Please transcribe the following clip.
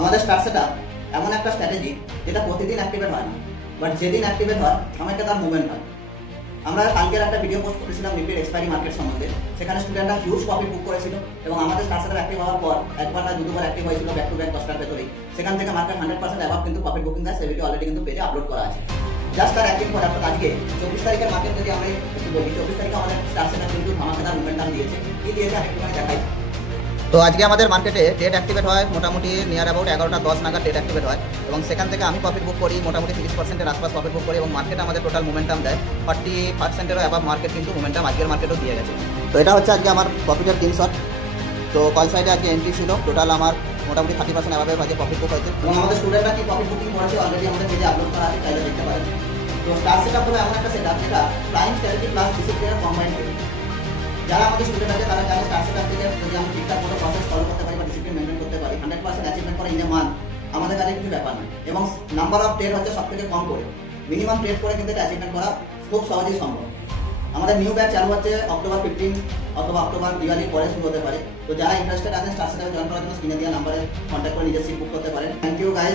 আমাদের star setup এমন একটা স্ট্র্যাটেজি যেটা প্রতিদিন অ্যাক্টিভেট হয় না, বাট যেদিন অ্যাক্টিভেট হয় আমাকে তার মুভমেন্ট হয়। আমরা কালকের একটা ভিডিও পোস্ট করেছিলাম নিফটির এক্সপায়ারি মার্কেট সম্বন্ধে। সেখানে স্টুডেন্টরা হিউজ প্রফিট বুক করেছিল এবং আমাদের স্টার সেটআপ অ্যাক্টিভ হওয়ার পর একবার না দুবার অ্যাক্টিভ হয়েছিল ব্যাক টু ব্যাক 10টার ভেতরেই। সেখান থেকে মার্কেট 100% অ্যাবাভ কিন্তু প্রফিট বুকিং দেয়। সেই ভিডিও অলরেডি কিন্তু পেজে আপলোড করা আছে। জাস্ট তার অ্যাক্টিভ পর আপনার আজকে 24 তারিখের মার্কেট যদি আমরা একটু বলি, 24 তারিখে আমাদের স্টার সেটআপ কিন্তু ধামাকাদার মুভমেন্টাম দিয়েছে। কি দিয়েছে আমি একটুখানি দেখাই। তো আজকে আমাদের মার্কেটে ডেট অ্যাক্টিভেট হয় মোটামুটি নিয়ার অ্যাবাউট 11টা 10 নাগাদ ডেট অ্যাক্টিভেট হয় এবং সেখান থেকে আমি প্রফিট বুক করি মোটামুটি 30%-এর আশপাশ প্রফিট বুক করি এবং মার্কেট আমাদের টোটাল মোমেন্টাম দেয় 40%-এরও অ্যাবাভ মার্কেট কিন্তু মোমেন্টাম আজকের মার্কেটও দিয়ে গেছে। তো এটা হচ্ছে আজকে আমার প্রফিটের 3 শট। তো কল সাইডে আজকে এন্ট্রি ছিল, টোটাল আমার মোটামুটি 30% অ্যাবাভের আজকে প্রফিট বুক হয়েছে এবং আমাদের স্টুডেন্টরা কি প্রফিট বুকিং করেছে অলরেডি আমাদের পেজে আপলোড করা আছে, চাইলে দেখতে পারেন। তো স্টার সেটআপ হলো এমন একটা সেটআপ যেটা প্রাইম স্ট্র্যাটেজি প্লাস ডিসিপ্লিনের কম্বাইন করে। যারা আমাদের স্টুডেন্ট আছে তারা জানে স্টার সেটআপ থেকে যদি আমি ঠিকঠাক মতো প্রসেস ফলো করতে পারি বা ডিসিপ্লিন মেনটেন করতে পারি 100% অ্যাচিভমেন্ট করা ইন এ মান্থ আমাদের কাছে কিছু ব্যাপার না। এবং নাম্বার অফ ট্রেড হচ্ছে সব থেকে কম করে, মিনিমাম ট্রেড করে কিন্তু এটা অ্যাচিভমেন্ট করা খুব সহজেই সম্ভব। আমাদের নিউ ব্যাচ চালু হচ্ছে অক্টোবর 15 অথবা অক্টোবর দিওয়ালির পরে শুরু হতে পারে। তো যারা ইন্টারেস্টেড আছেন স্টার সেটআপে জয়েন করার জন্য স্ক্রিনে দেওয়া নাম্বারে কন্ট্যাক্ট করে নিজের সিট বুক করতে পারেন। Thank you guys.